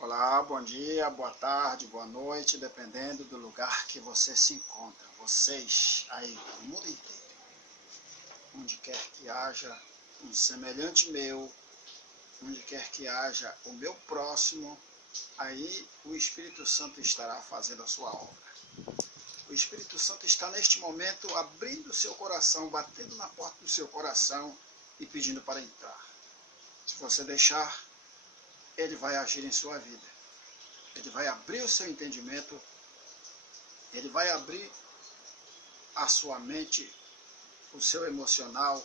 Olá, bom dia, boa tarde, boa noite, dependendo do lugar que você se encontra. Vocês aí do mundo inteiro, onde quer que haja um semelhante meu, onde quer que haja o meu próximo, aí o Espírito Santo estará fazendo a sua obra. O Espírito Santo está neste momento abrindo o seu coração, batendo na porta do seu coração e pedindo para entrar. Se você deixar, ele vai agir em sua vida. Ele vai abrir o seu entendimento, ele vai abrir a sua mente, o seu emocional,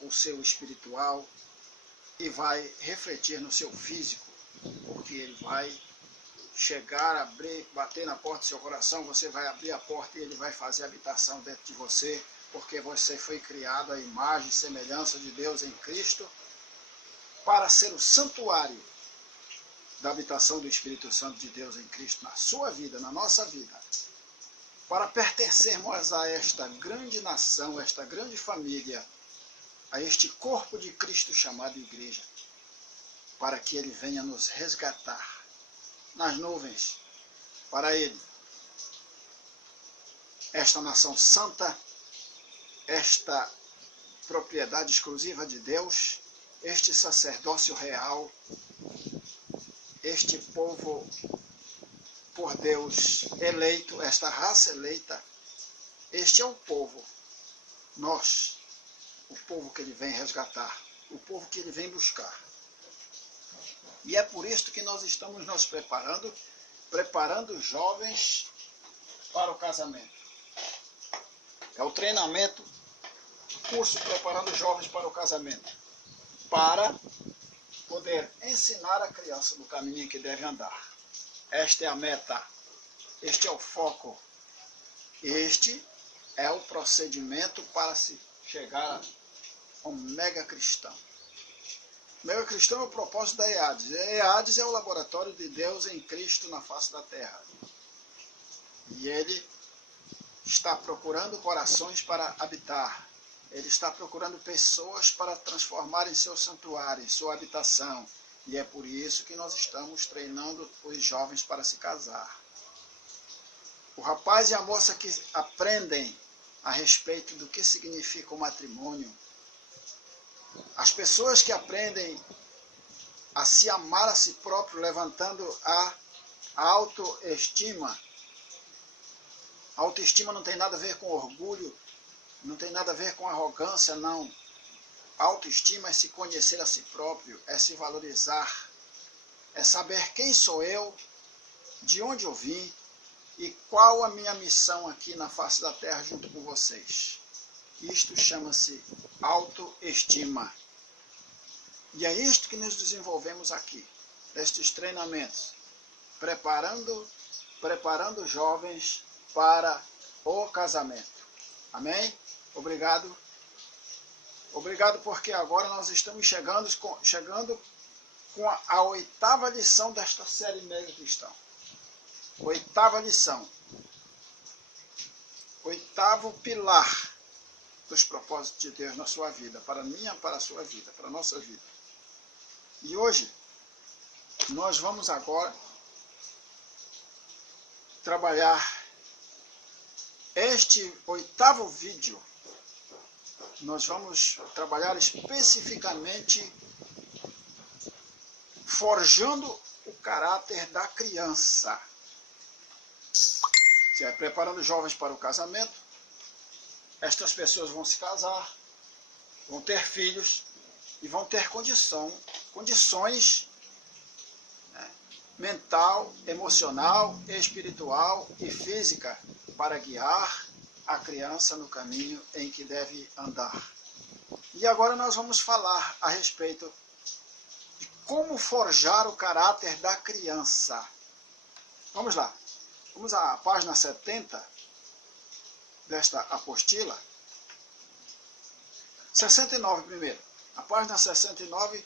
o seu espiritual e vai refletir no seu físico, porque ele vai chegar, abrir, bater na porta do seu coração, você vai abrir a porta e ele vai fazer habitação dentro de você, porque você foi criado à imagem e semelhança de Deus em Cristo, para ser o santuário da habitação do Espírito Santo de Deus em Cristo na sua vida, na nossa vida, para pertencermos a esta grande nação, esta grande família, a este corpo de Cristo chamado Igreja, para que ele venha nos resgatar nas nuvens, para ele, esta nação santa, esta propriedade exclusiva de Deus, este sacerdócio real, este povo por Deus eleito, esta raça eleita, este é o povo, nós, o povo que ele vem resgatar, o povo que ele vem buscar. E é por isso que nós estamos nos preparando jovens para o casamento. É o treinamento, o curso preparando jovens para o casamento, para poder ensinar a criança no caminho que deve andar. Esta é a meta, este é o foco, este é o procedimento para se chegar a um mega cristão. O mega cristão é o propósito da EADS. A EADS é o laboratório de Deus em Cristo na face da terra. E ele está procurando corações para habitar. Ele está procurando pessoas para transformar em seu santuário, em sua habitação. E é por isso que nós estamos treinando os jovens para se casar. O rapaz e a moça que aprendem a respeito do que significa o matrimônio, as pessoas que aprendem a se amar a si próprio, levantando a autoestima. A autoestima não tem nada a ver com orgulho, não tem nada a ver com arrogância, não. Autoestima é se conhecer a si próprio, é se valorizar, é saber quem sou eu, de onde eu vim e qual a minha missão aqui na face da terra junto com vocês. Isto chama-se autoestima. E é isto que nos desenvolvemos aqui, nestes treinamentos, preparando jovens para o casamento. Amém? Obrigado. Obrigado porque agora nós estamos chegando com a 8ª lição desta série Mega Cristão. 8ª lição. 8º pilar dos propósitos de Deus na sua vida, para a minha, para a sua vida, para a nossa vida. E hoje, nós vamos agora trabalhar este 8º vídeo. Nós vamos trabalhar especificamente forjando o caráter da criança. Preparando jovens para o casamento. Estas pessoas vão se casar, vão ter filhos e vão ter condições, né, mental, emocional, espiritual e física para guiar a criança no caminho em que deve andar. E agora nós vamos falar a respeito de como forjar o caráter da criança. Vamos lá. Vamos à página 70 desta apostila. 69 primeiro. A página 69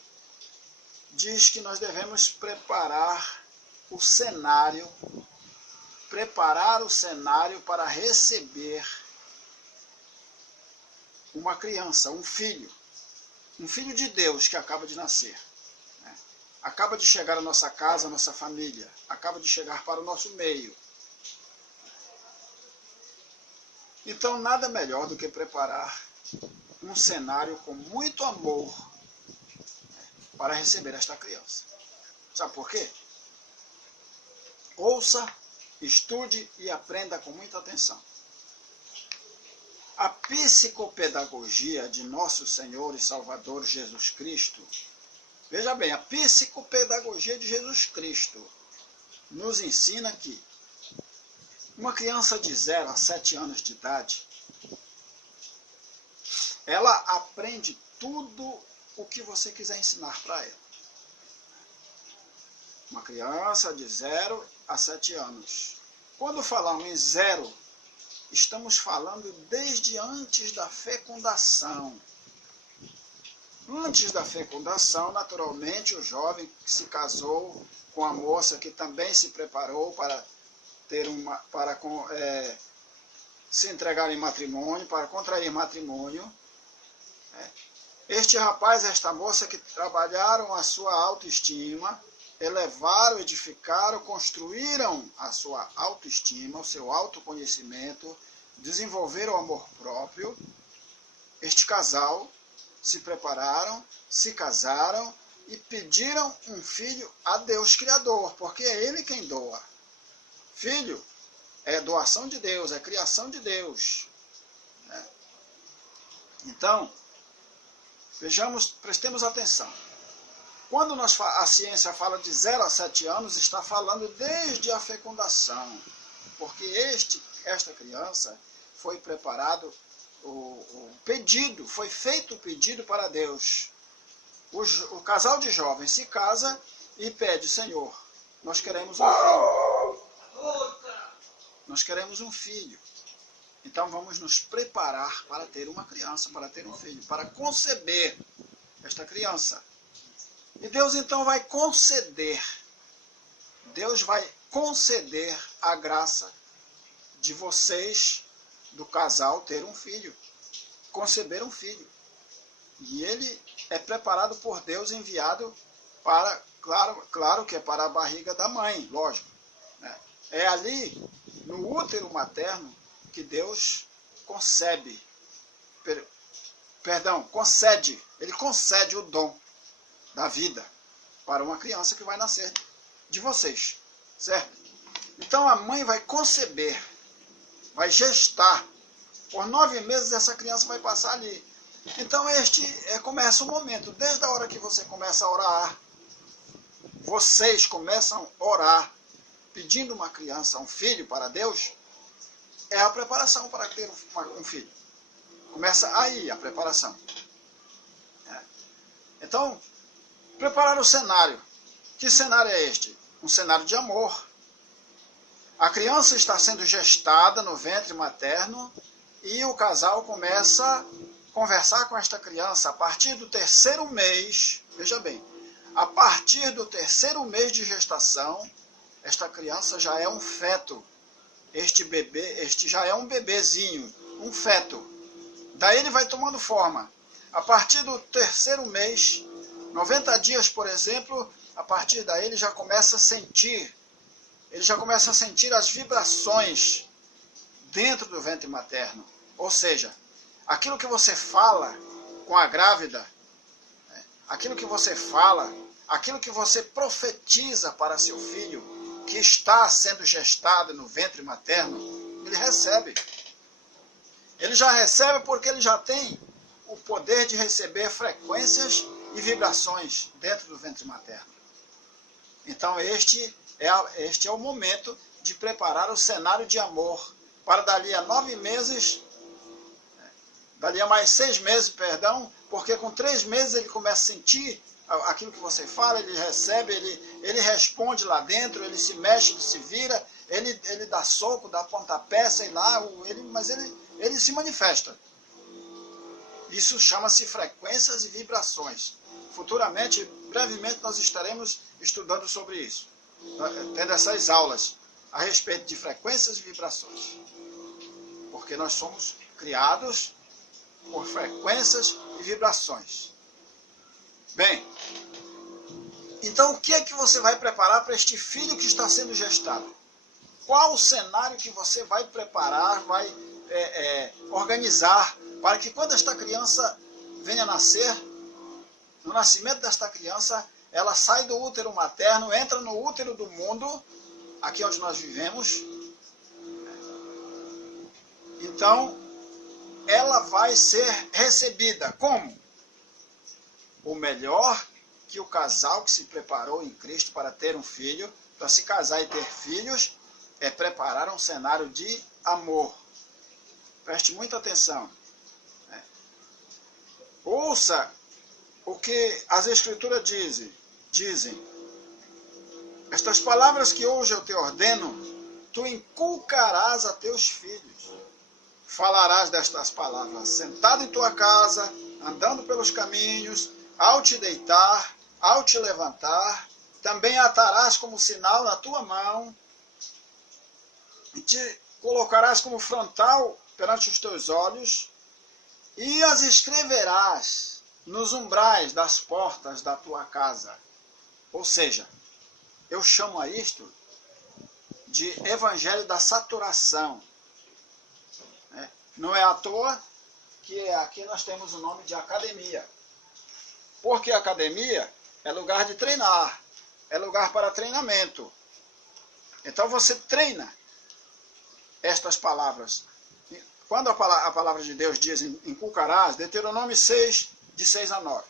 diz que nós devemos preparar o cenário para receber uma criança, um filho de Deus que acaba de nascer. acaba de chegar à nossa casa, à nossa família, acaba de chegar para o nosso meio. Então, nada melhor do que preparar um cenário com muito amor para receber esta criança. Sabe por quê? Ouça, estude e aprenda com muita atenção. A psicopedagogia de nosso Senhor e Salvador Jesus Cristo, veja bem, a psicopedagogia de Jesus Cristo nos ensina que uma criança de 0 a 7 anos de idade, ela aprende tudo o que você quiser ensinar para ela. Uma criança de 0 a 7 anos. Quando falamos em 0, estamos falando desde antes da fecundação. Antes da fecundação, naturalmente, o jovem que se casou com a moça que também se preparou para se entregar em matrimônio, para contrair matrimônio. Este rapaz, esta moça que trabalharam a sua autoestima, elevaram, edificaram, construíram a sua autoestima, o seu autoconhecimento, desenvolveram o amor próprio. Este casal se prepararam, se casaram e pediram um filho a Deus Criador, porque é Ele quem doa. Filho é doação de Deus, é criação de Deus. Então, prestemos atenção. Quando a ciência fala de 0 a 7 anos, está falando desde a fecundação, porque esta criança foi preparado o pedido, foi feito o pedido para Deus. O casal de jovens se casa e pede: Senhor, nós queremos um filho. Nós queremos um filho. Então vamos nos preparar para ter uma criança, para ter um filho, para conceber esta criança. E Deus então vai conceder. Deus vai conceder a graça de vocês, do casal, ter um filho, conceber um filho. E ele é preparado por Deus, enviado para, claro que é para a barriga da mãe, lógico. É ali, no útero materno, que Deus concede. Ele concede o dom da vida para uma criança que vai nascer de vocês, certo? Então a mãe vai conceber, vai gestar. Por 9 meses essa criança vai passar ali. Então começa o momento, desde a hora que você começa a orar, vocês começam a orar, pedindo uma criança, um filho para Deus, é a preparação para ter um filho. Começa aí a preparação. Então, preparar o cenário. Que cenário é este? Um cenário de amor. A criança está sendo gestada no ventre materno e o casal começa a conversar com esta criança a partir do 3º mês. Veja bem, a partir do 3º mês de gestação, esta criança já é um feto. Este já é um bebezinho, um feto. Daí ele vai tomando forma. A partir do 3º mês, 90 dias, por exemplo, a partir daí ele já começa a sentir. Ele já começa a sentir as vibrações dentro do ventre materno. Ou seja, aquilo que você fala com a grávida, aquilo que você fala, aquilo que você profetiza para seu filho, que está sendo gestado no ventre materno, ele recebe. Ele já recebe porque ele já tem o poder de receber frequências e vibrações dentro do ventre materno. Então este é o momento de preparar o cenário de amor para dali a 9 meses, dali a mais 6 meses, porque com 3 meses ele começa a sentir aquilo que você fala, ele recebe, ele responde lá dentro, ele se mexe, ele se vira, ele dá soco, dá pontapé, sei lá, mas ele se manifesta. Isso chama-se frequências e vibrações. Futuramente, brevemente, nós estaremos estudando sobre isso, tendo essas aulas a respeito de frequências e vibrações. Porque nós somos criados por frequências e vibrações. Bem, Então, o que é que você vai preparar para este filho que está sendo gestado? Qual o cenário que você vai preparar, vai organizar, para que quando esta criança venha nascer, no nascimento desta criança, ela sai do útero materno, entra no útero do mundo, aqui onde nós vivemos. Então, ela vai ser recebida como? O melhor que o casal que se preparou em Cristo para ter um filho, para se casar e ter filhos, é preparar um cenário de amor. Preste muita atenção. Ouça o que as Escrituras dizem. Estas palavras que hoje eu te ordeno, tu inculcarás a teus filhos. Falarás destas palavras, sentado em tua casa, andando pelos caminhos, ao te deitar, ao te levantar, também atarás como sinal na tua mão, e te colocarás como frontal perante os teus olhos, e as escreverás nos umbrais das portas da tua casa. Ou seja, eu chamo a isto de evangelho da saturação. Não é à toa que aqui nós temos o nome de academia. Porque academia é lugar de treinar, é lugar para treinamento. Então você treina estas palavras. Quando a palavra de Deus diz inculcarás, Deuteronômio 6, de 6 a 9.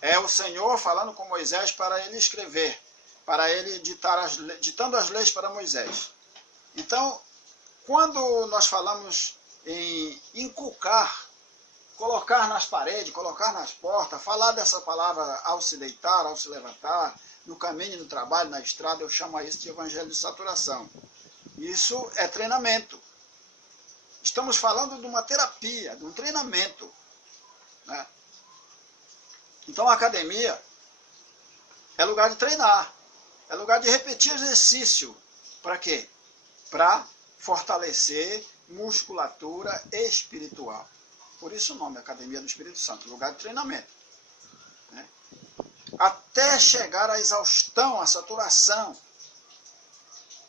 É o Senhor falando com Moisés para ele escrever, para ele ditando as leis para Moisés. Então, quando nós falamos em inculcar, colocar nas paredes, colocar nas portas, falar dessa palavra ao se deitar, ao se levantar, no caminho, no trabalho, na estrada, eu chamo isso de evangelho de saturação. Isso é treinamento. Estamos falando de uma terapia, de um treinamento. Né? Então a academia é lugar de treinar, é lugar de repetir exercício. Para quê? Para fortalecer musculatura espiritual. Por isso o nome Academia do Espírito Santo, lugar de treinamento. Né? Até chegar à exaustão, à saturação.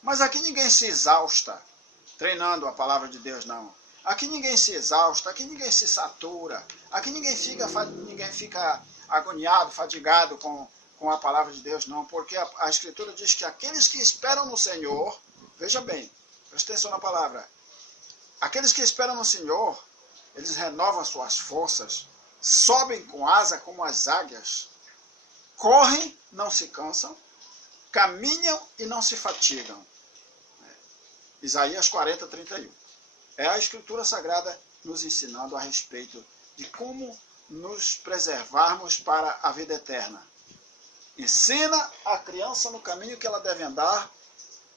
Mas aqui ninguém se exausta treinando a palavra de Deus, não. Aqui ninguém se exausta, aqui ninguém se satura, aqui ninguém fica agoniado, fadigado com a palavra de Deus, não. Porque a Escritura diz que aqueles que esperam no Senhor, veja bem, preste atenção na palavra, aqueles que esperam no Senhor, eles renovam suas forças, sobem com asa como as águias, correm, não se cansam, caminham e não se fatigam. Isaías 40, 31. É a Escritura Sagrada nos ensinando a respeito de como nos preservarmos para a vida eterna. Ensina a criança no caminho que ela deve andar,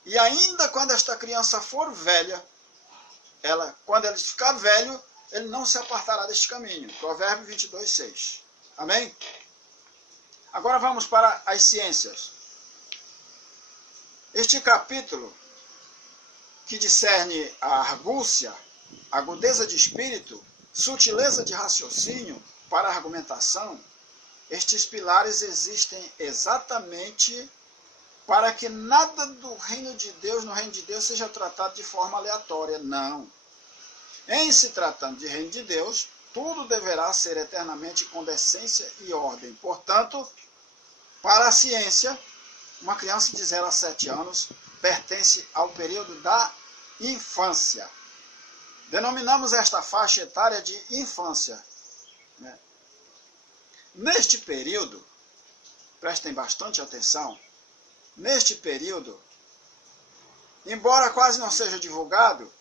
e ainda quando esta criança for velha, quando ele ficar velho, ele não se apartará deste caminho. Provérbio 22, 6. Amém? Agora vamos para as ciências. Este capítulo, que discerne a argúcia, agudeza de espírito, sutileza de raciocínio para argumentação, estes pilares existem exatamente para que nada do reino de Deus, no reino de Deus, seja tratado de forma aleatória. Não. Em se tratando de reino de Deus, tudo deverá ser eternamente com decência e ordem. Portanto, para a ciência, uma criança de 0 a 7 anos pertence ao período da infância. Denominamos esta faixa etária de infância. Né? Neste período, prestem bastante atenção, neste período, embora quase não seja divulgado,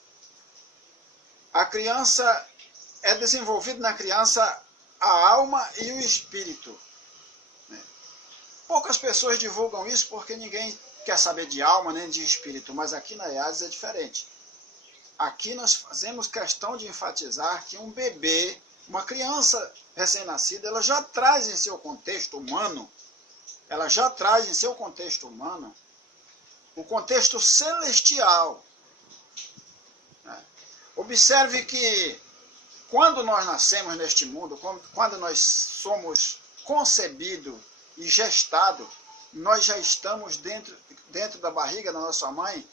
a criança, é desenvolvido na criança a alma e o espírito. Né? Poucas pessoas divulgam isso porque ninguém quer saber de alma nem de espírito, mas aqui na EADS é diferente. Aqui nós fazemos questão de enfatizar que um bebê, uma criança recém-nascida, ela já traz em seu contexto humano, o contexto celestial. Né? Observe que quando nós nascemos neste mundo, quando nós somos concebidos e gestado, nós já estamos dentro da barriga da nossa mãe,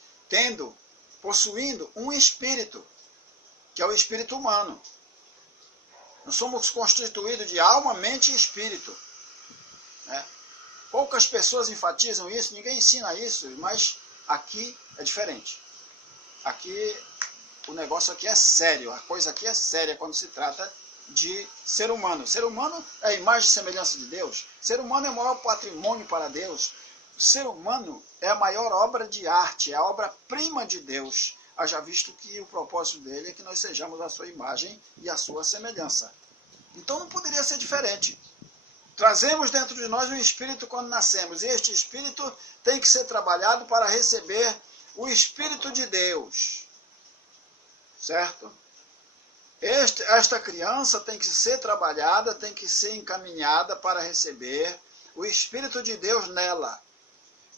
possuindo um espírito, que é o espírito humano. Nós somos constituídos de alma, mente e espírito. Né? Poucas pessoas enfatizam isso, ninguém ensina isso, mas aqui é diferente. Aqui, o negócio aqui é sério, a coisa aqui é séria quando se trata de ser humano. Ser humano é a imagem e semelhança de Deus. Ser humano é o maior patrimônio para Deus. O ser humano é a maior obra de arte, é a obra-prima de Deus. Haja visto que o propósito dele é que nós sejamos a sua imagem e a sua semelhança. Então não poderia ser diferente. Trazemos dentro de nós um espírito quando nascemos, e este espírito tem que ser trabalhado para receber o Espírito de Deus. Certo? Esta criança tem que ser trabalhada, tem que ser encaminhada para receber o Espírito de Deus nela.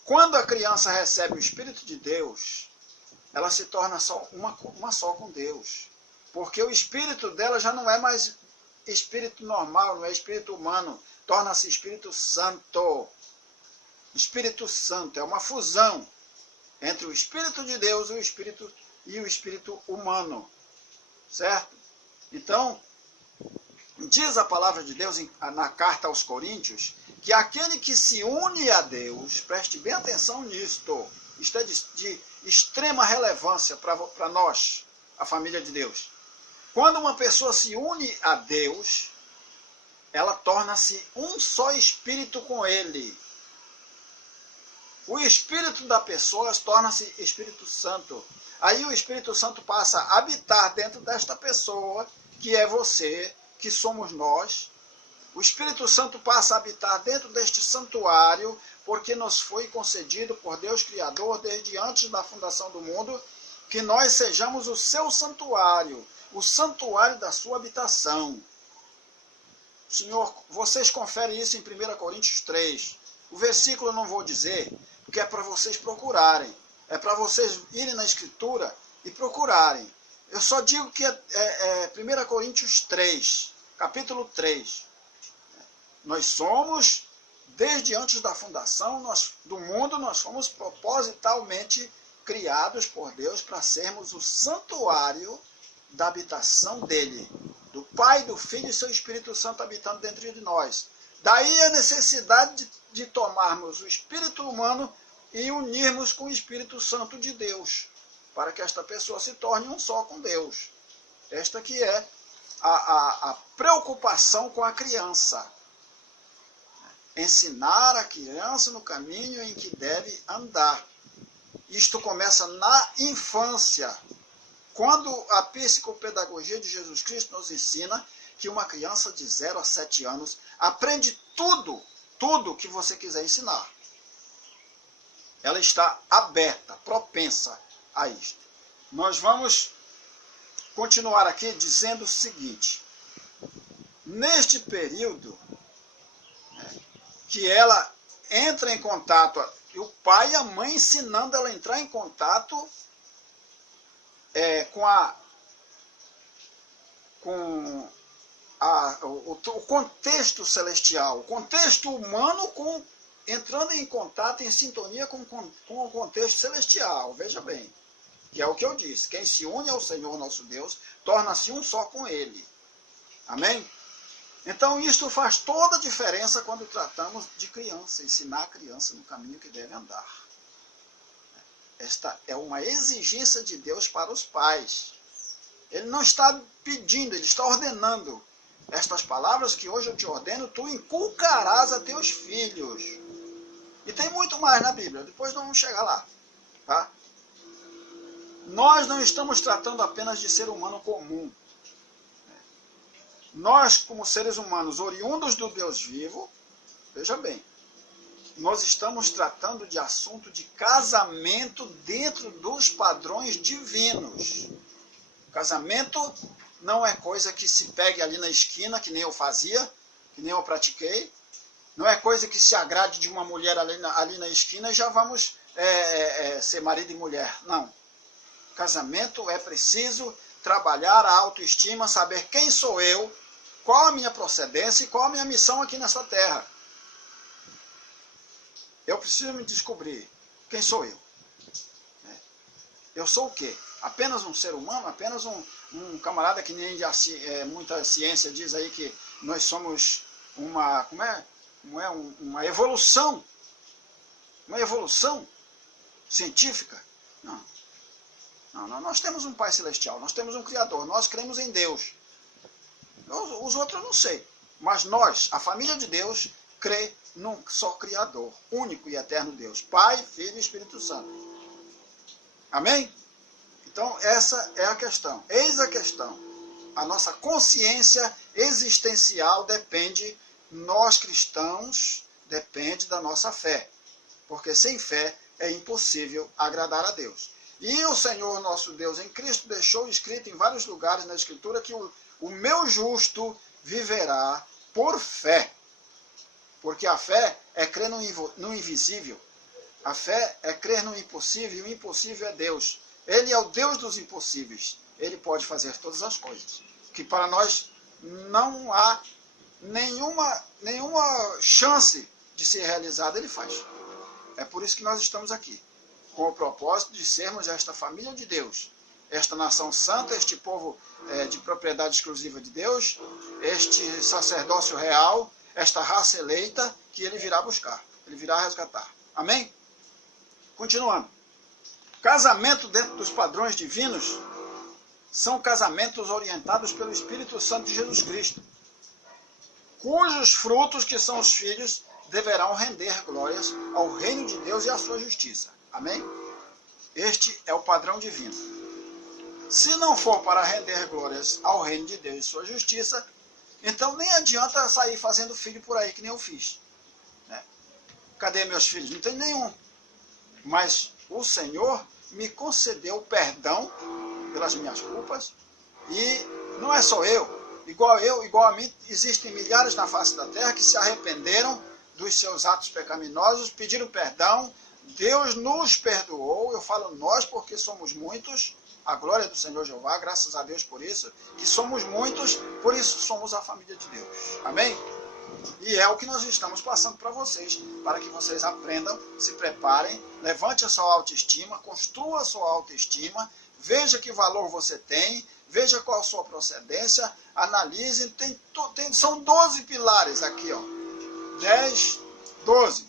Quando a criança recebe o Espírito de Deus, ela se torna uma só com Deus. Porque o espírito dela já não é mais espírito normal, não é espírito humano, torna-se Espírito Santo. Espírito Santo é uma fusão entre o Espírito de Deus e o espírito humano. Certo? Então, diz a palavra de Deus na carta aos Coríntios, que aquele que se une a Deus, preste bem atenção nisto, isto é de extrema relevância para nós, a família de Deus. Quando uma pessoa se une a Deus, ela torna-se um só espírito com Ele. O espírito da pessoa torna-se Espírito Santo. Aí o Espírito Santo passa a habitar dentro desta pessoa, que é você, que somos nós. O Espírito Santo passa a habitar dentro deste santuário, porque nos foi concedido por Deus Criador, desde antes da fundação do mundo, que nós sejamos o seu santuário, o santuário da sua habitação. Senhor, vocês conferem isso em 1 Coríntios 3. O versículo eu não vou dizer, porque é para vocês procurarem. É para vocês irem na Escritura e procurarem. Eu só digo que é 1 Coríntios 3, capítulo 3. Nós somos, desde antes da fundação do mundo, nós fomos propositalmente criados por Deus para sermos o santuário da habitação dele, do Pai, do Filho e seu Espírito Santo habitando dentro de nós. Daí a necessidade de tomarmos o espírito humano e unirmos com o Espírito Santo de Deus, para que esta pessoa se torne um só com Deus. Esta que é a preocupação com a criança. Ensinar a criança no caminho em que deve andar. Isto começa na infância, quando a psicopedagogia de Jesus Cristo nos ensina que uma criança de 0 a 7 anos aprende tudo que você quiser ensinar. Ela está aberta, propensa a isto. Nós vamos continuar aqui dizendo o seguinte. Neste período, que ela entra em contato, e o pai e a mãe ensinando ela a entrar em contato com o contexto celestial, o contexto humano entrando em contato, em sintonia com o contexto celestial. Veja bem, que é o que eu disse, quem se une ao Senhor nosso Deus, torna-se um só com Ele. Amém? Então, isto faz toda a diferença quando tratamos de criança, ensinar a criança no caminho que deve andar. Esta é uma exigência de Deus para os pais. Ele não está pedindo, ele está ordenando. Estas palavras que hoje eu te ordeno, tu inculcarás a teus filhos. E tem muito mais na Bíblia, depois nós vamos chegar lá. Tá? Nós não estamos tratando apenas de ser humano comum. Nós, como seres humanos oriundos do Deus vivo, veja bem, nós estamos tratando de assunto de casamento dentro dos padrões divinos. Casamento não é coisa que se pegue ali na esquina, que nem eu fazia, que nem eu pratiquei. Não é coisa que se agrade de uma mulher ali na esquina e já vamos ser marido e mulher. Não. Casamento é preciso trabalhar a autoestima, saber quem sou eu, qual a minha procedência e qual a minha missão aqui nessa terra. Eu preciso me descobrir quem sou eu. Eu sou o quê? Apenas um ser humano? Apenas um camarada que nem muita ciência diz aí que nós somos uma evolução? Uma evolução científica? Não, nós temos um Pai Celestial, nós temos um Criador, nós cremos em Deus. Os outros eu não sei. Mas nós, a família de Deus, crê num só Criador, único e eterno Deus, Pai, Filho e Espírito Santo. Amém? Então, essa é a questão. Eis a questão. A nossa consciência existencial depende, nós cristãos, depende da nossa fé. Porque sem fé é impossível agradar a Deus. E o Senhor nosso Deus em Cristo deixou escrito em vários lugares na Escritura que o meu justo viverá por fé. Porque a fé é crer no invisível. A fé é crer no impossível, e o impossível é Deus. Ele é o Deus dos impossíveis. Ele pode fazer todas as coisas. Que para nós não há nenhuma chance de ser realizada, Ele faz. É por isso que nós estamos aqui. Com o propósito de sermos esta família de Deus. Esta nação santa, este povo de propriedade exclusiva de Deus, este sacerdócio real, esta raça eleita que Ele virá buscar. Ele virá resgatar. Amém? Continuando. Casamento dentro dos padrões divinos são casamentos orientados pelo Espírito Santo de Jesus Cristo, cujos frutos, que são os filhos, deverão render glórias ao reino de Deus e à sua justiça. Amém? Este é o padrão divino. Se não for para render glórias ao reino de Deus e sua justiça, então nem adianta sair fazendo filho por aí que nem eu fiz. Cadê meus filhos? Não tem nenhum. Mas o Senhor me concedeu perdão pelas minhas culpas, e não é só igual a mim, existem milhares na face da terra que se arrependeram dos seus atos pecaminosos, pediram perdão, Deus nos perdoou. Eu falo nós porque somos muitos, a glória do Senhor Jeová, graças a Deus por isso, que somos muitos, por isso somos a família de Deus. Amém? E é o que nós estamos passando para vocês, para que vocês aprendam, se preparem, levante a sua autoestima, construa a sua autoestima, veja que valor você tem, veja qual a sua procedência, analise, são 12 pilares aqui, ó. 10, 12.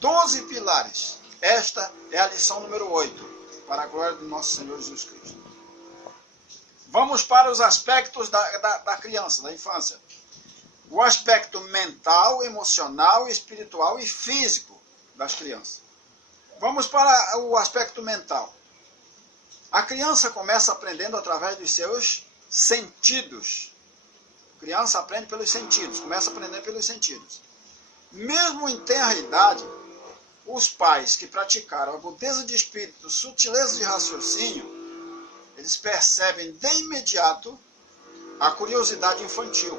12 pilares. Esta é a lição número 8, para a glória do nosso Senhor Jesus Cristo. Vamos para os aspectos da criança, da infância. O aspecto mental, emocional, espiritual e físico das crianças. Vamos para o aspecto mental. A criança começa aprendendo através dos seus sentidos. A criança aprende pelos sentidos, começa a aprender pelos sentidos. Mesmo em tenra idade, os pais que praticaram agudeza de espírito, sutileza de raciocínio, eles percebem de imediato a curiosidade infantil,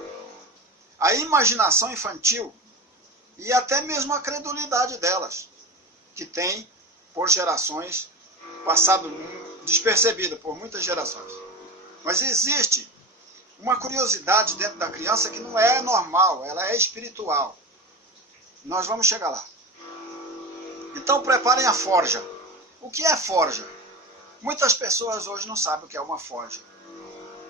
a imaginação infantil e até mesmo a credulidade delas, que tem, por gerações, passado despercebida por muitas gerações. Mas existe uma curiosidade dentro da criança que não é normal, ela é espiritual. Nós vamos chegar lá. Então preparem a forja. O que é forja? Muitas pessoas hoje não sabem o que é uma forja.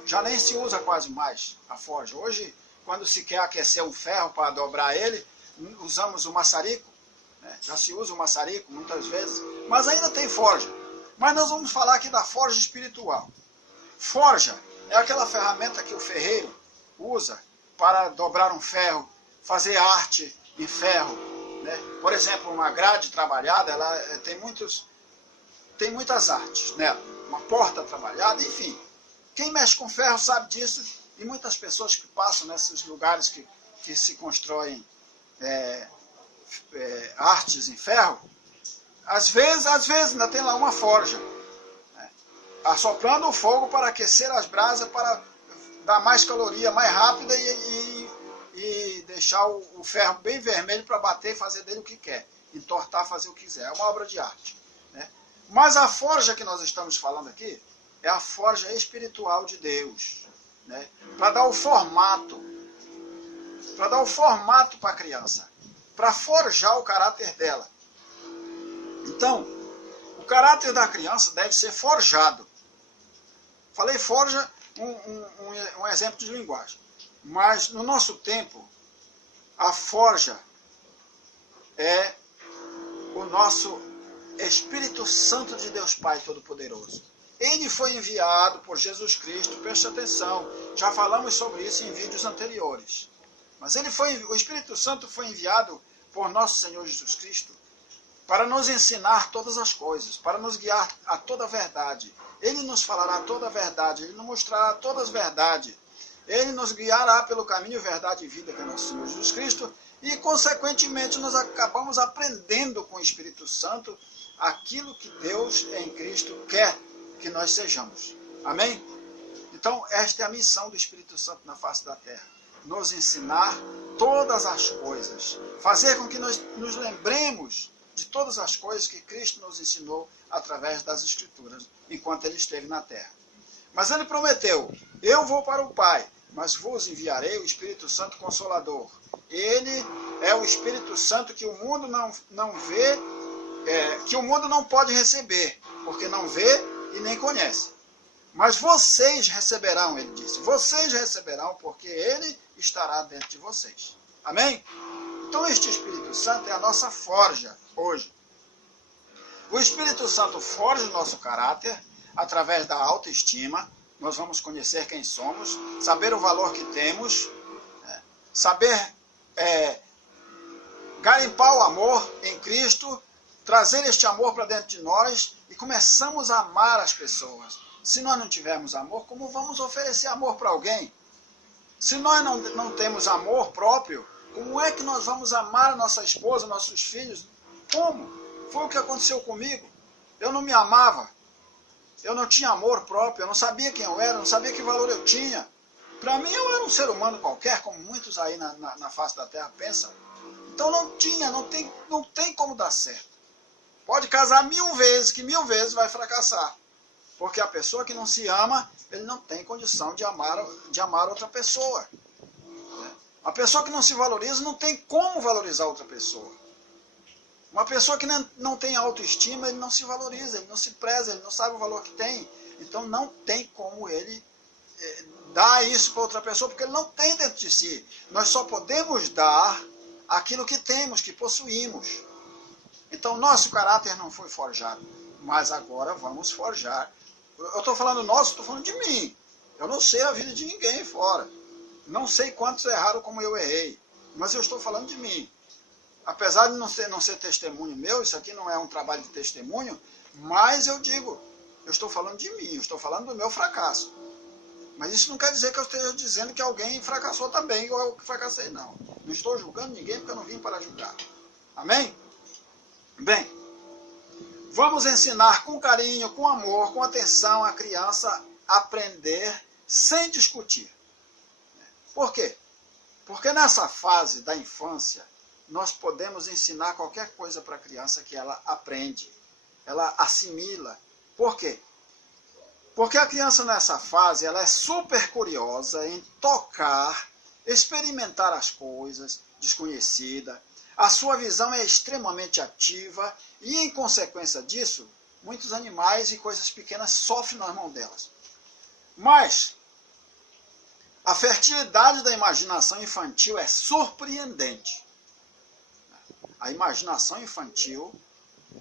Já nem se usa quase mais a forja. Hoje, quando se quer aquecer um ferro para dobrar ele, usamos o maçarico. Já se usa o maçarico muitas vezes, mas ainda tem forja. Mas nós vamos falar aqui da forja espiritual. Forja é aquela ferramenta que o ferreiro usa para dobrar um ferro, fazer arte em ferro. Por exemplo, uma grade trabalhada, ela tem muitas artes nela. Uma porta trabalhada, enfim. Quem mexe com ferro sabe disso, e muitas pessoas que passam nesses lugares que se constroem artes em ferro, às vezes ainda tem lá uma forja, assoprando o fogo para aquecer as brasas, para dar mais caloria, mais rápida e deixar o ferro bem vermelho para bater e fazer dele o que quer, entortar, fazer o que quiser. É uma obra de arte. Mas a forja que nós estamos falando aqui é a forja espiritual de Deus, para dar o formato, para a criança, para forjar o caráter dela. Então, o caráter da criança deve ser forjado. Falei forja, um exemplo de linguagem. Mas no nosso tempo, a forja é o nosso Espírito Santo de Deus Pai Todo-Poderoso. Ele foi enviado por Jesus Cristo, preste atenção, já falamos sobre isso em vídeos anteriores. Mas o Espírito Santo foi enviado por nosso Senhor Jesus Cristo para nos ensinar todas as coisas, para nos guiar a toda a verdade. Ele nos falará toda a verdade, Ele nos mostrará todas as verdades. Ele nos guiará pelo caminho, verdade e vida, que é nosso Senhor Jesus Cristo, e, consequentemente, nós acabamos aprendendo com o Espírito Santo aquilo que Deus em Cristo quer que nós sejamos. Amém? Então, esta é a missão do Espírito Santo na face da terra. Nos ensinar todas as coisas. Fazer com que nós nos lembremos de todas as coisas que Cristo nos ensinou através das Escrituras, enquanto Ele esteve na terra. Mas Ele prometeu, eu vou para o Pai, mas vos enviarei o Espírito Santo Consolador. Ele é o Espírito Santo que o mundo não vê, que o mundo não pode receber, porque não vê e nem conhece. Mas vocês receberão, ele disse, vocês receberão, porque ele estará dentro de vocês. Amém? Então este Espírito Santo é a nossa forja hoje. O Espírito Santo forja o nosso caráter através da autoestima. Nós vamos conhecer quem somos, saber o valor que temos, saber garimpar o amor em Cristo, trazer este amor para dentro de nós e começamos a amar as pessoas. Se nós não tivermos amor, como vamos oferecer amor para alguém? Se nós não temos amor próprio, como é que nós vamos amar a nossa esposa, nossos filhos? Como? Foi o que aconteceu comigo. Eu não me amava. Eu não tinha amor próprio, eu não sabia quem eu era, não sabia que valor eu tinha. Para mim, eu era um ser humano qualquer, como muitos aí na face da terra pensam. Então não tem como dar certo. Pode casar 1000 vezes, que 1000 vezes vai fracassar. Porque a pessoa que não se ama, ele não tem condição de amar outra pessoa. A pessoa que não se valoriza não tem como valorizar outra pessoa. Uma pessoa que não tem autoestima, ele não se valoriza, ele não se preza, ele não sabe o valor que tem. Então não tem como ele dar isso para outra pessoa, porque ele não tem dentro de si. Nós só podemos dar aquilo que temos, que possuímos. Então nosso caráter não foi forjado, mas agora vamos forjar. Eu estou falando nosso, estou falando de mim. Eu não sei a vida de ninguém fora. Não sei quantos erraram como eu errei, mas eu estou falando de mim. Apesar de não ser testemunho meu, isso aqui não é um trabalho de testemunho, mas eu digo, eu estou falando de mim, eu estou falando do meu fracasso. Mas isso não quer dizer que eu esteja dizendo que alguém fracassou também, igual eu que fracassei, não. Não estou julgando ninguém porque eu não vim para julgar. Amém? Bem, vamos ensinar com carinho, com amor, com atenção a criança a aprender sem discutir. Por quê? Porque nessa fase da infância, nós podemos ensinar qualquer coisa para a criança que ela aprende, ela assimila. Por quê? Porque a criança nessa fase, ela é super curiosa em tocar, experimentar as coisas desconhecidas, a sua visão é extremamente ativa e, em consequência disso, muitos animais e coisas pequenas sofrem nas mãos delas. Mas a fertilidade da imaginação infantil é surpreendente. A imaginação infantil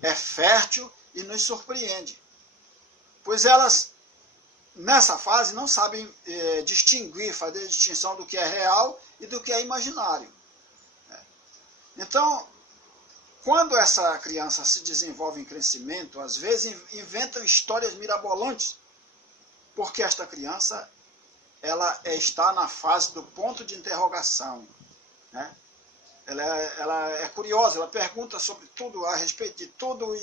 é fértil e nos surpreende, pois elas, nessa fase, não sabem distinguir, fazer a distinção do que é real e do que é imaginário. Então, quando essa criança se desenvolve em crescimento, às vezes inventam histórias mirabolantes, porque esta criança ela está na fase do ponto de interrogação, né? Ela é curiosa, ela pergunta sobre tudo, a respeito de tudo,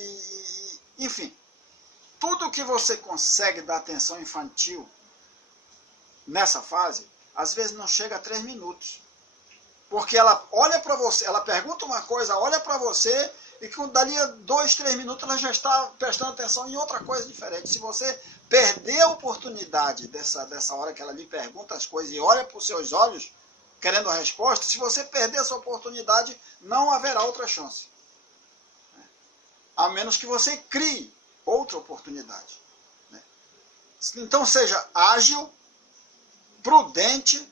enfim. Tudo que você consegue dar atenção infantil nessa fase, às vezes não chega a 3 minutos. Porque ela olha para você, ela pergunta uma coisa, olha para você, e que dali a 2, 3 minutos ela já está prestando atenção em outra coisa diferente. Se você perder a oportunidade dessa hora que ela lhe pergunta as coisas e olha para os seus olhos, querendo a resposta, se você perder essa oportunidade, não haverá outra chance. a menos que você crie outra oportunidade. Então seja ágil, prudente,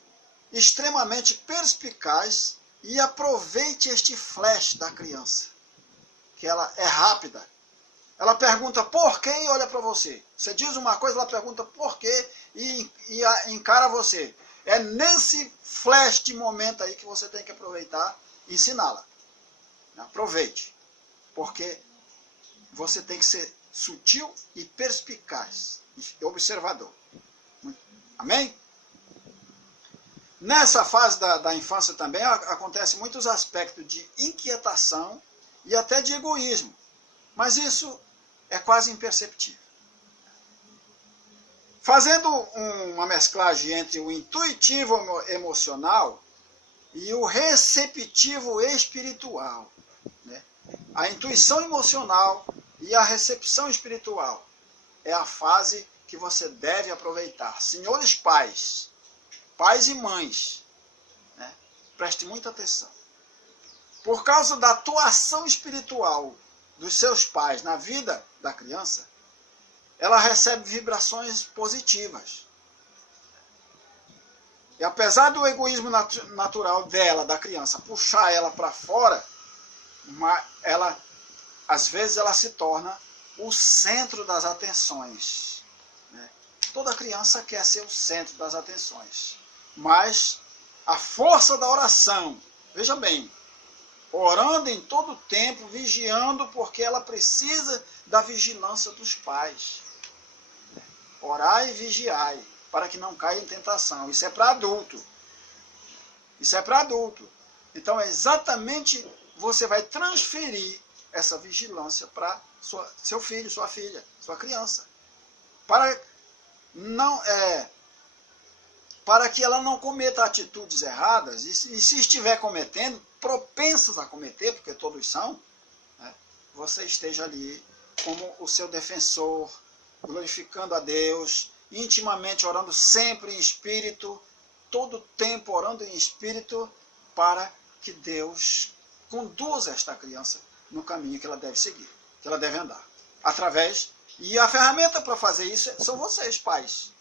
extremamente perspicaz e aproveite este flash da criança, que ela é rápida. Ela pergunta por quê e olha para você. Você diz uma coisa, ela pergunta por quê e encara você. É nesse flash de momento aí que você tem que aproveitar e ensiná-la. Aproveite, porque você tem que ser sutil e perspicaz, e observador. Amém? Nessa fase da infância também acontecem muitos aspectos de inquietação e até de egoísmo, mas isso é quase imperceptível. Fazendo uma mesclagem entre o intuitivo emocional e o receptivo espiritual, né? A intuição emocional e a recepção espiritual é a fase que você deve aproveitar. Senhores pais e mães, né? Preste muita atenção. Por causa da atuação espiritual dos seus pais na vida da criança, ela recebe vibrações positivas. E apesar do egoísmo natural dela, da criança, puxar ela para fora, às vezes ela se torna o centro das atenções. Né? Toda criança quer ser o centro das atenções. Mas a força da oração, veja bem, orando em todo o tempo, vigiando, porque ela precisa da vigilância dos pais. Orai e vigiai, para que não caia em tentação. Isso é para adulto. Isso é para adulto. Então, é exatamente, você vai transferir essa vigilância para seu filho, sua filha, sua criança. Para que ela não cometa atitudes erradas, e se estiver cometendo, propensas a cometer, porque todos são, né, você esteja ali como o seu defensor, glorificando a Deus, intimamente orando sempre em espírito, todo o tempo orando em espírito, para que Deus conduza esta criança no caminho que ela deve seguir, que ela deve andar. E a ferramenta para fazer isso são vocês, pais.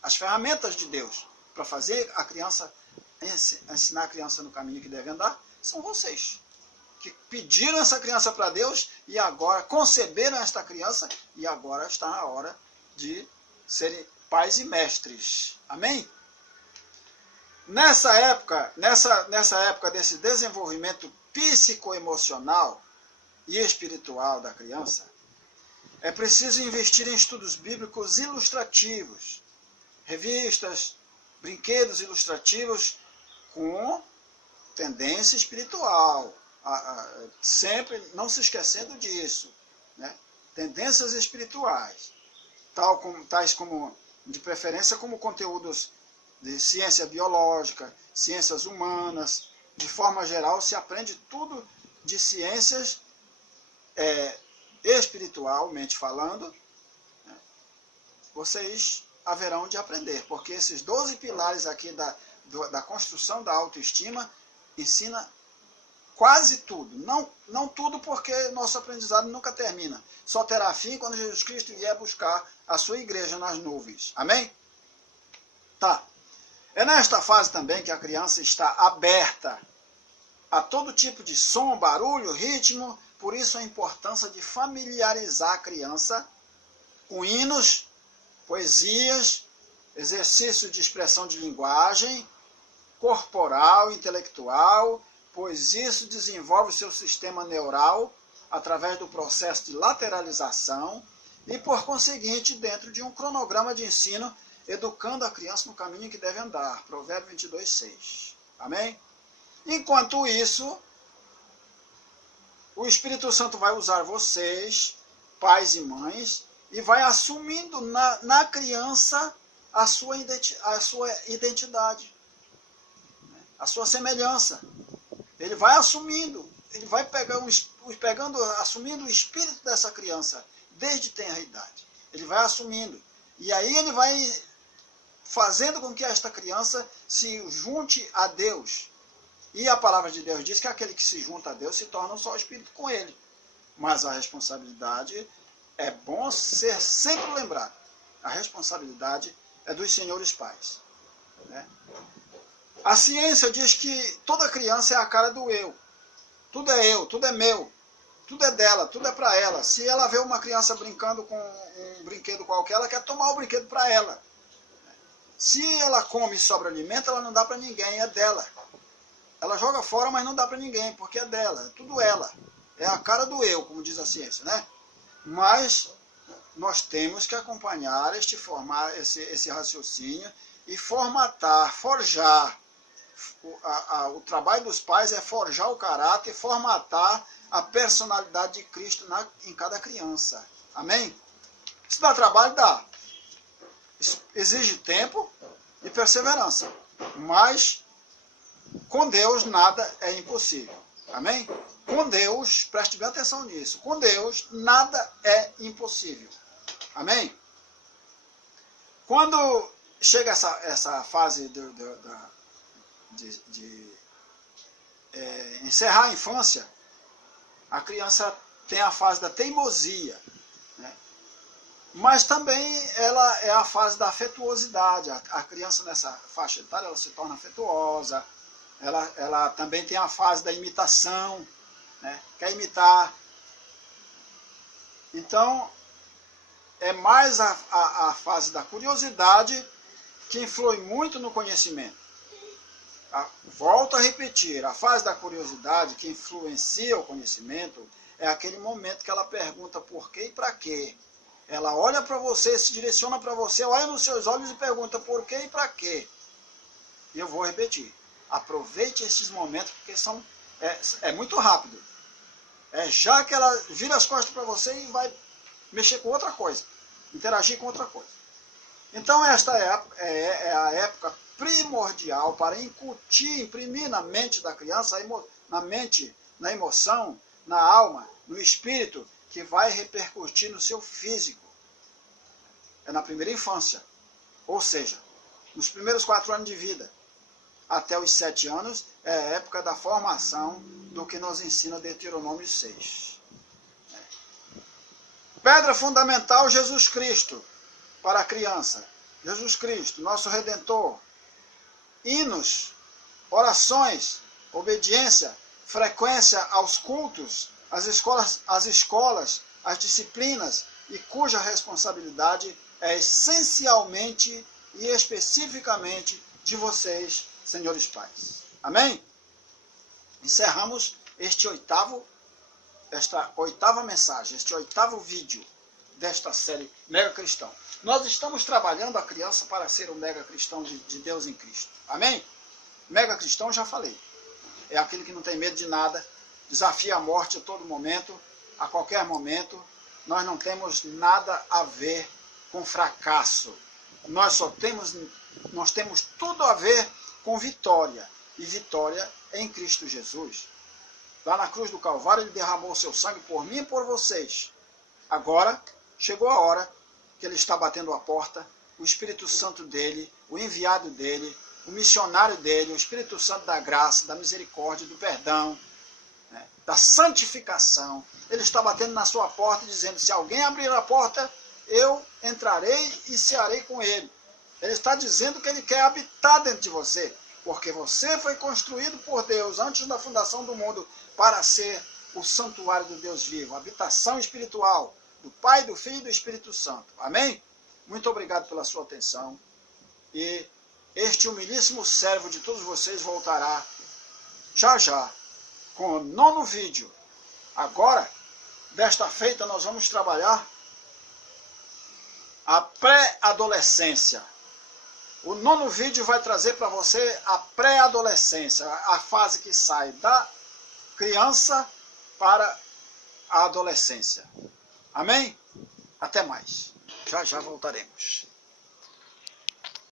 As ferramentas de Deus para fazer a criança, ensinar a criança no caminho que deve andar, são vocês. Que pediram essa criança para Deus e agora conceberam esta criança e agora está na hora de serem pais e mestres. Amém? Nessa época desse desenvolvimento psicoemocional e espiritual da criança, é preciso investir em estudos bíblicos ilustrativos, revistas, brinquedos ilustrativos com tendência espiritual. Sempre não se esquecendo disso, né? Tendências espirituais, tais como, de preferência, como conteúdos de ciência biológica, ciências humanas. De forma geral, se aprende tudo de ciências espiritualmente falando, né? Vocês haverão de aprender, porque esses 12 pilares aqui da construção da autoestima ensina quase tudo. Não tudo, porque nosso aprendizado nunca termina. Só terá fim quando Jesus Cristo vier buscar a sua igreja nas nuvens. Amém? Tá. É nesta fase também que a criança está aberta a todo tipo de som, barulho, ritmo. Por isso a importância de familiarizar a criança com hinos, poesias, exercícios de expressão de linguagem, corporal, intelectual, pois isso desenvolve o seu sistema neural através do processo de lateralização e, por conseguinte, dentro de um cronograma de ensino, educando a criança no caminho que deve andar. Provérbio 22:6. Amém? Enquanto isso, o Espírito Santo vai usar vocês, pais e mães, e vai assumindo na criança a sua identidade, a sua semelhança. Ele vai assumindo, ele vai assumindo o espírito dessa criança, desde tenra idade. Ele vai assumindo. E aí ele vai fazendo com que esta criança se junte a Deus. E a palavra de Deus diz que aquele que se junta a Deus se torna um só espírito com ele. Mas a responsabilidade é bom ser sempre lembrado. A responsabilidade é dos senhores pais, né? A ciência diz que toda criança é a cara do eu. Tudo é meu, tudo é dela, tudo é para ela. Se ela vê uma criança brincando com um brinquedo qualquer, ela quer tomar o brinquedo para ela. Se ela come e sobra alimento, ela não dá para ninguém, é dela. Ela joga fora, mas não dá para ninguém, porque é dela, é tudo ela. É a cara do eu, como diz a ciência, né? Mas nós temos que acompanhar esse raciocínio e formatar, forjar. O trabalho dos pais é forjar o caráter e formatar a personalidade de Cristo em cada criança. Amém? Isso dá trabalho? Dá. Exige tempo e perseverança. Mas com Deus nada é impossível. Amém? Com Deus, preste bem atenção nisso, com Deus nada é impossível. Amém? Quando chega essa fase de encerrar a infância, a criança tem a fase da teimosia, né? Mas também ela é a fase da afetuosidade. A criança nessa faixa etária, ela se torna afetuosa, ela também tem a fase da imitação, né? Quer imitar. Então, é mais a fase da curiosidade que influi muito no conhecimento. Volto a repetir, a fase da curiosidade que influencia o conhecimento é aquele momento que ela pergunta por quê e para quê. Ela olha para você, se direciona para você, olha nos seus olhos e pergunta por quê e para quê. E eu vou repetir, aproveite esses momentos porque é muito rápido. Já que ela vira as costas para você e vai mexer com outra coisa, interagir com outra coisa. Então esta é a época primordial para incutir, imprimir na mente da criança, na mente, na emoção, na alma, no espírito, que vai repercutir no seu físico. É na primeira infância, ou seja, nos primeiros 4 anos de vida, até os 7 anos, é a época da formação do que nos ensina Deuteronômio 6. Pedra fundamental, Jesus Cristo, para a criança. Jesus Cristo, nosso Redentor. Hinos, orações, obediência, frequência aos cultos, as escolas, as disciplinas, e cuja responsabilidade é essencialmente e especificamente de vocês, senhores pais. Amém? Encerramos esta oitava mensagem, este 8º vídeo desta série Mega Cristão. Nós estamos trabalhando a criança para ser um mega cristão de Deus em Cristo. Amém? Mega cristão, já falei. É aquele que não tem medo de nada, desafia a morte a todo momento, a qualquer momento. Nós não temos nada a ver com fracasso. Nós temos tudo a ver com vitória. E vitória em Cristo Jesus. Lá na cruz do Calvário, ele derramou o seu sangue por mim e por vocês. Agora, chegou a hora que ele está batendo a porta, o Espírito Santo dele, o enviado dele, o missionário dele, o Espírito Santo da graça, da misericórdia, do perdão, né, da santificação. Ele está batendo na sua porta dizendo, se alguém abrir a porta, eu entrarei e cearei com ele. Ele está dizendo que ele quer habitar dentro de você, porque você foi construído por Deus antes da fundação do mundo para ser o santuário do Deus vivo, a habitação espiritual do Pai, do Filho e do Espírito Santo. Amém? Muito obrigado pela sua atenção. E este humilíssimo servo de todos vocês voltará já com o 9º vídeo. Agora, desta feita, nós vamos trabalhar a pré-adolescência. O 9º vídeo vai trazer para você a pré-adolescência, a fase que sai da criança para a adolescência. Amém? Até mais. Já voltaremos.